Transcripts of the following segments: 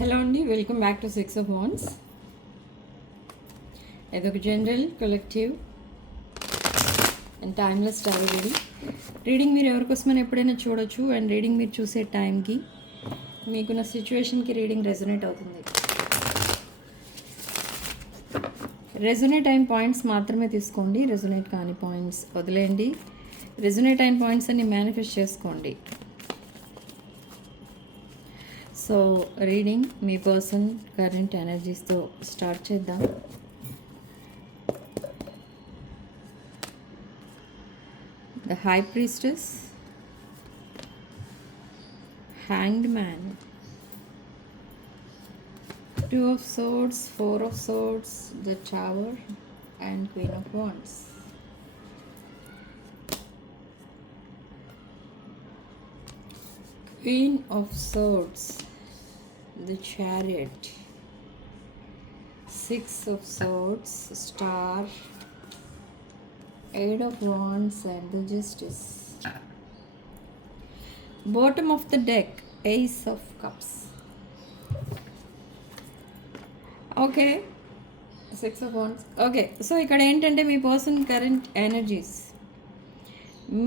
హలో అండి, welcome back to six of wands. ఇదొక general collective and timeless tarot reading మీరు ఎవరికోసమైనా ఎప్పుడైనా చూడొచ్చు. అండ్ రీడింగ్ మీరు చూసే టైంకి మీకున్న సిచ్యువేషన్కి రీడింగ్ రెజొనేట్ అవుతుంది. రెజొనేట్ అయిన పాయింట్స్ మాత్రమే తీసుకోండి, రెజొనేట్ కాని పాయింట్స్ వదిలేయండి. రెజొనేట్ అయిన పాయింట్స్ అన్ని మేనిఫెస్ట్ చేసుకోండి. సో రీడింగ్ మీ పర్సన్ కరెంట్ ఎనర్జీస్తో స్టార్ట్ చేద్దాం. The high priestess, hanged man, two of swords, four of swords, the tower and queen of wands. Queen of Swords, the Chariot, Six of Swords, Star, Eight of Wands and the Justice. Bottom of the deck, Ace of Cups. Okay, Six of Wands. Okay, so ఇక్కడ ఏంటంటే మీ person current energies,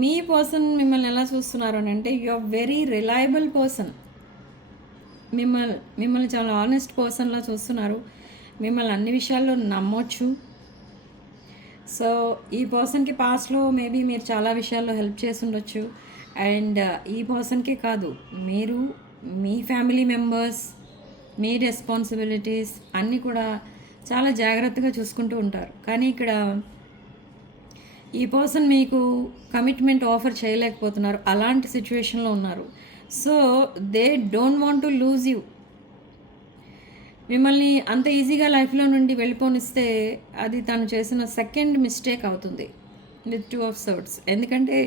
మీ person మిమ్మల్ని ఎలా చూస్తున్నారు అని అంటే you are very reliable person. మిమ్మల్ని చాలా ఆనెస్ట్ పర్సన్లా చూస్తున్నారు. మిమ్మల్ని అన్ని విషయాల్లో నమ్మొచ్చు. సో ఈ పర్సన్కి పాస్ట్లో మేబీ మీరు చాలా విషయాల్లో హెల్ప్ చేసి ఉండొచ్చు. అండ్ ఈ పర్సన్కే కాదు, మీరు మీ ఫ్యామిలీ మెంబర్స్, మీ రెస్పాన్సిబిలిటీస్ అన్నీ కూడా చాలా జాగ్రత్తగా చూసుకుంటూ ఉంటారు. కానీ ఇక్కడ ఈ పర్సన్ మీకు కమిట్మెంట్ ఆఫర్ చేయలేకపోతున్నారు, అలాంటి సిచ్యువేషన్లో ఉన్నారు. So they don't want to lose you. మిమ్మల్ని అంత ఈజీగా లైఫ్లో నుండి వెళ్ళిపోనిస్తే అది తను చేసిన సెకండ్ మిస్టేక్ అవుతుంది విత్ టూ ఆఫ్ సోర్డ్స్. ఎందుకంటే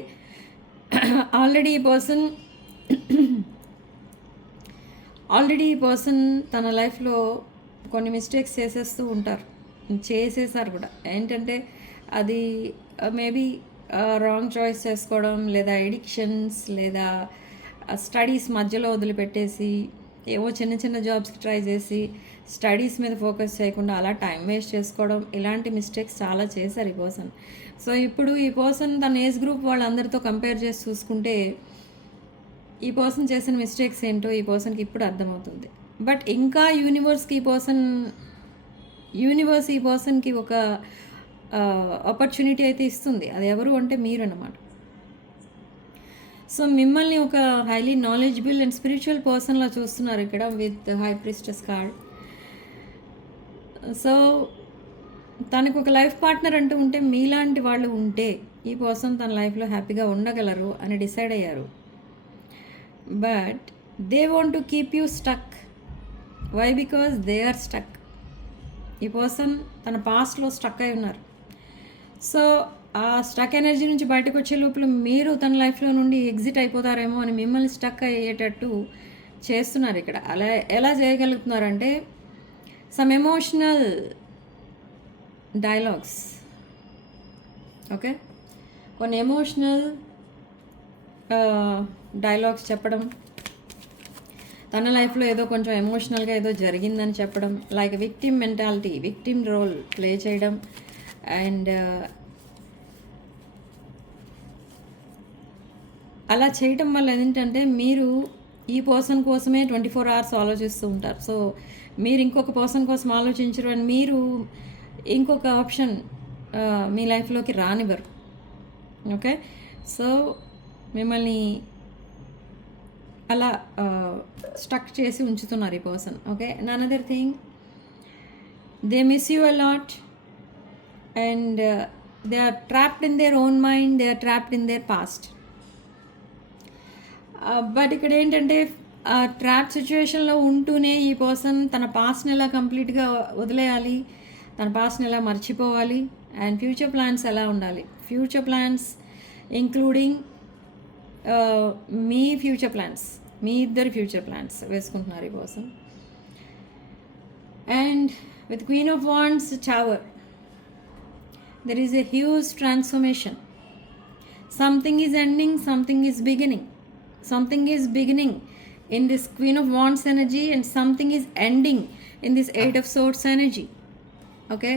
ఆల్రెడీ ఈ పర్సన్ తన లైఫ్లో కొన్ని మిస్టేక్స్ చేసేసారు కూడా. ఏంటంటే అది మేబీ రాంగ్ చాయిస్ చేసుకోవడం, లేదా ఎడిక్షన్స్, లేదా స్టడీస్ మధ్యలో వదిలిపెట్టేసి ఏవో చిన్న చిన్న జాబ్స్కి ట్రై చేసి స్టడీస్ మీద ఫోకస్ చేయకుండా అలా టైం వేస్ట్ చేసుకోవడం, ఇలాంటి మిస్టేక్స్ చాలా చేశారు ఈ పర్సన్. సో ఇప్పుడు ఈ పర్సన్ తన ఏజ్ గ్రూప్ వాళ్ళందరితో కంపేర్ చేసి చూసుకుంటే ఈ పర్సన్ చేసిన మిస్టేక్స్ ఏంటో ఈ పర్సన్కి ఇప్పుడు అర్థమవుతుంది. బట్ ఇంకా యూనివర్స్ ఈ పర్సన్కి ఒక ఆపర్చునిటీ అయితే ఇస్తుంది. అది ఎవరు అంటే మీరు అన్నమాట. సో మిమ్మల్ని ఒక హైలీ నాలెడ్జబుల్ అండ్ స్పిరిచువల్ పర్సన్లా చూస్తున్నారు ఇక్కడ with high priestess card. So తనకు ఒక లైఫ్ పార్ట్నర్ అంటూ ఉంటే, మీలాంటి వాళ్ళు ఉంటే ఈ పర్సన్ తన లైఫ్లో హ్యాపీగా ఉండగలరు అని డిసైడ్ అయ్యారు. But they want to keep you stuck. Why? Because they are stuck. ఈ పర్సన్ తన పాస్ట్లో స్టక్ అయి ఉన్నారు. సో ఆ స్టక్ ఎనర్జీ నుంచి బయటకు వచ్చే లోపల మీరు తన లైఫ్లో నుండి ఎగ్జిట్ అయిపోతారేమో అని మిమ్మల్ని స్టక్ అయ్యేటట్టు చేస్తున్నారు ఇక్కడ. అలా ఎలా చేయగలుగుతున్నారంటే సమ్ ఎమోషనల్ డైలాగ్స్. ఓకే, కొన్ని ఎమోషనల్ డైలాగ్స్ చెప్పడం, తన లైఫ్లో ఏదో కొంచెం ఎమోషనల్గా ఏదో జరిగిందని చెప్పడం, like victim mentality, victim role play చేయడం. అండ్ అలా చేయటం వల్ల ఏంటంటే మీరు ఈ పర్సన్ కోసమే 24 hours ఆలోచిస్తూ ఉంటారు. సో మీరు ఇంకొక పర్సన్ కోసం ఆలోచించరు అని మీరు ఇంకొక ఆప్షన్ మీ లైఫ్లోకి రానివ్వరు. ఓకే, సో మిమ్మల్ని అలా స్టక్ చేసి ఉంచుతున్నారు ఈ person. Okay, another thing, they miss you a lot and they are trapped in their own mind, they are trapped in their past. But ఇక్కడ ఏంటంటే ట్రాప్ సిచ్యువేషన్లో ఉంటూనే ఈ పర్సన్ తన పాస్ట్ని ఎలా కంప్లీట్గా వదిలేయాలి, తన పాస్ట్ని ఎలా మర్చిపోవాలి, అండ్ ఫ్యూచర్ ప్లాన్స్ ఎలా ఉండాలి. ఫ్యూచర్ ప్లాన్స్ ఇంక్లూడింగ్ మీ ఫ్యూచర్ ప్లాన్స్, మీ ఇద్దరు ఫ్యూచర్ ప్లాన్స్ వేసుకుంటున్నారు ఈ person. And with queen of wands, tower, there is a huge transformation. Something is ending, something is beginning. in this Queen of Wands energy, and something is ending in this Eight of Swords energy. Okay,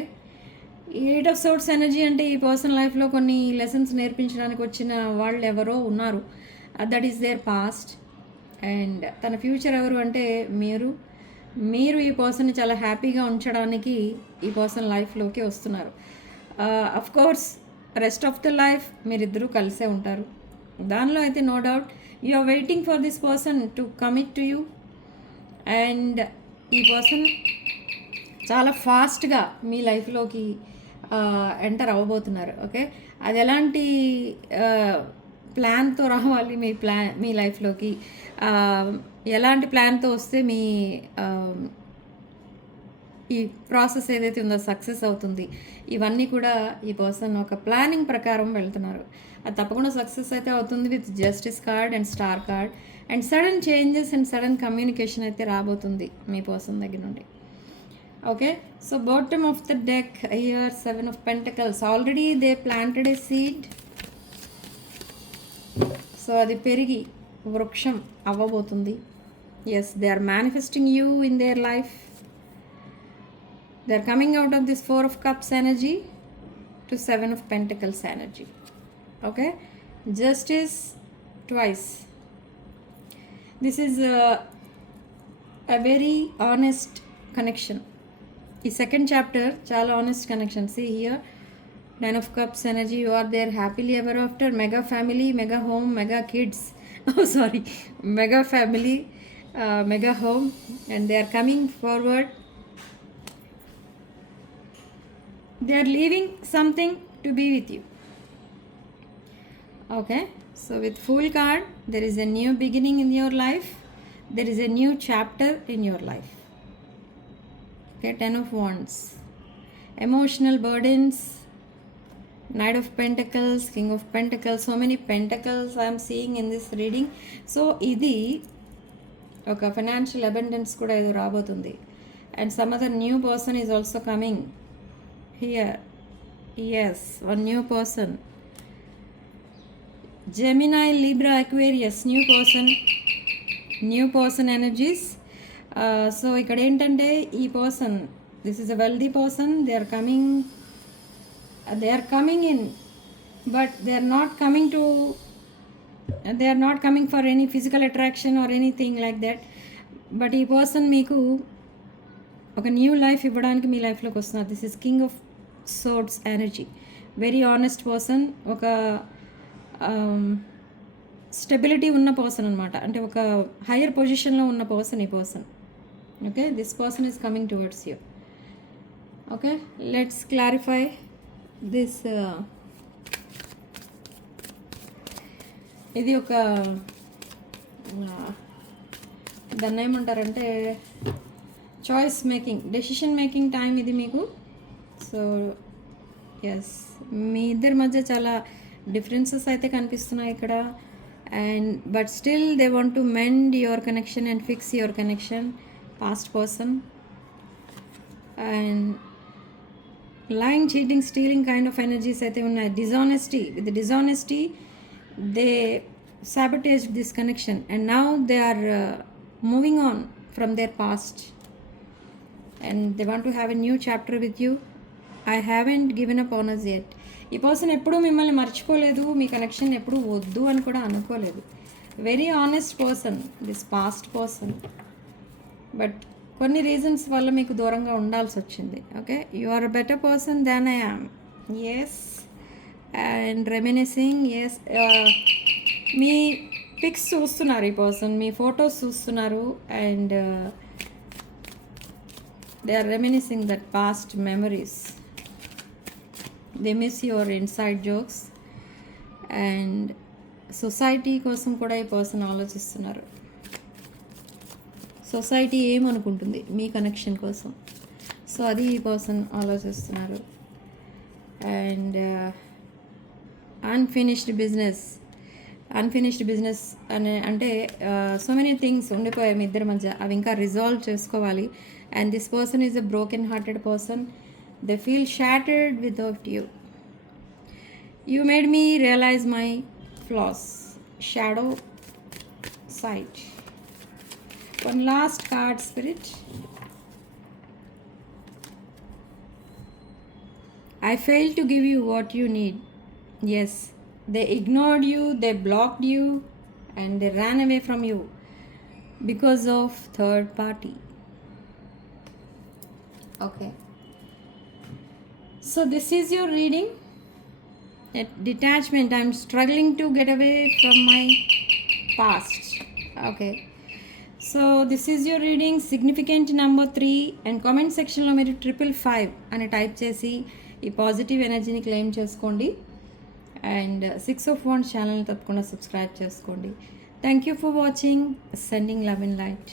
ఈ eight of swords energy అంటే ఈ పర్సన్ లైఫ్లో కొన్ని లెసన్స్ నేర్పించడానికి వచ్చిన వాళ్ళు ఎవరో ఉన్నారు. That is there past. And తన ఫ్యూచర్ ఎవరు అంటే మీరు ఈ పర్సన్ని చాలా హ్యాపీగా ఉంచడానికి ఈ పర్సన్ లైఫ్లోకి వస్తున్నారు. Of course rest of the life మీరిద్దరూ కలిసే ఉంటారు, దానిలో అయితే no doubt. You are waiting for this person to commit to you. And ఈ పర్సన్ చాలా ఫాస్ట్గా మీ లైఫ్లోకి ఎంటర్ అవ్వబోతున్నారు. ఓకే, అది ఎలాంటి ప్లాన్తో రావాలి మీ లైఫ్లోకి, ఎలాంటి ప్లాన్తో వస్తే మీ ఈ ప్రాసెస్ ఏదైతే ఉందో సక్సెస్ అవుతుంది, ఇవన్నీ కూడా ఈ పర్సన్ ఒక ప్లానింగ్ ప్రకారం వెళ్తున్నారు. అది తప్పకుండా సక్సెస్ అయితే అవుతుంది with justice card and star card. And sudden changes and sudden communication అయితే రాబోతుంది మీ పర్సన్ దగ్గర నుండి. Okay, so bottom of the deck here 7 of Pentacles. Already they planted a seed. So అది పెరిగి వృక్షం అవ్వబోతుంది. Yes, they are manifesting you in their life. They are coming out of this 4 of Cups energy to 7 of Pentacles energy. ఓకే, justice twice. This is a very honest connection. ఈ second chapter చాలా honest connection. See here 9 of Cups energy. You are there happily ever after. Mega family, mega home, mega kids. Oh sorry, mega family, mega home, and they are coming forward. They are leaving something to be with you. Okay, so with Fool card, there is a new beginning in your life. There is a new chapter in your life. Okay, 10 of Wands. Emotional burdens, Knight of Pentacles, King of Pentacles. So many pentacles I am seeing in this reading. So ఇది ఒక financial abundance కూడా ఏదో రాబోతుంది. And some other new person is also coming here. Yes, one new person. Gemini, Libra, Aquarius, new person energies. So ఇక్కడ ఏంటంటే ఈ person, this is a wealthy person. They are coming in, but they are not coming for any physical attraction or anything like that. But ఈ person మీకు ఒక new life ఇవ్వడానికి మీ లైఫ్లోకి వస్తున్నారు. This is king of swords energy. Very honest person, ఒక స్టెబిలిటీ ఉన్న పర్సన్ అనమాట. అంటే ఒక హయ్యర్ పొజిషన్లో ఉన్న పర్సన్ ఈ person. Okay, this person is coming towards you. Okay, let's clarify this. ఇది ఒక దాన్ని ఏమంటారంటే choice making, decision making time ఇది మీకు. సో ఎస్, మీ ఇద్దరి మధ్య చాలా డిఫరెన్సెస్ అయితే కనిపిస్తున్నాయి ఇక్కడ. And but still they want to mend your connection and fix your connection. Past person. And లైంగ్, cheating, stealing kind of energies అయితే ఉన్నాయి. Dishonesty, with dishonesty they sabotaged this connection and now they are moving on from their past and they want to have a new chapter with you. I haven't given up on us yet. ఈ పర్సన్ ఎప్పుడూ మిమ్మల్ని మర్చిపోలేదు, మీ కనెక్షన్ ఎప్పుడూ వద్దు అని కూడా అనుకోలేదు. Very honest person this past person. But కొన్ని రీజన్స్ వల్ల మీకు దూరంగా ఉండాల్సి వచ్చింది. Okay, you are a better person than I am. Yes, and reminiscing. Yes, మీ పిక్స్ చూస్తున్నారు ఈ పర్సన్, మీ ఫొటోస్ చూస్తున్నారు. And they are reminiscing that past memories. They miss your inside jokes. And society కోసం కూడా ఈ పర్సన్ ఆలోచిస్తున్నారు. సొసైటీ ఏమనుకుంటుంది మీ కనెక్షన్ కోసం, సో అది ఈ పర్సన్ ఆలోచిస్తున్నారు. అండ్ అన్ఫినిష్డ్ బిజినెస్ అనే అంటే సో మెనీ థింగ్స్ ఉండిపోయాయి మీ ఇద్దరి మధ్య, అవి ఇంకా రిజాల్వ్ చేసుకోవాలి. And this person is a broken hearted person. They feel shattered without you. You made me realize my flaws. Shadow side. One last card, Spirit. I failed to give you what you need. Yes, they ignored you, they blocked you, and they ran away from you because of third party. Okay. So this is your reading. At detachment, I'm struggling to get away from my past. Okay. So this is your reading significant number 3 and comment సెక్షన్లో మీరు 555 అని టైప్ చేసి ఈ పాజిటివ్ ఎనర్జీని క్లెయిమ్ చేసుకోండి. అండ్ 6 of Wands ఛానల్ని తప్పకుండా సబ్స్క్రైబ్ చేసుకోండి. Thank you for watching. Sending love and light.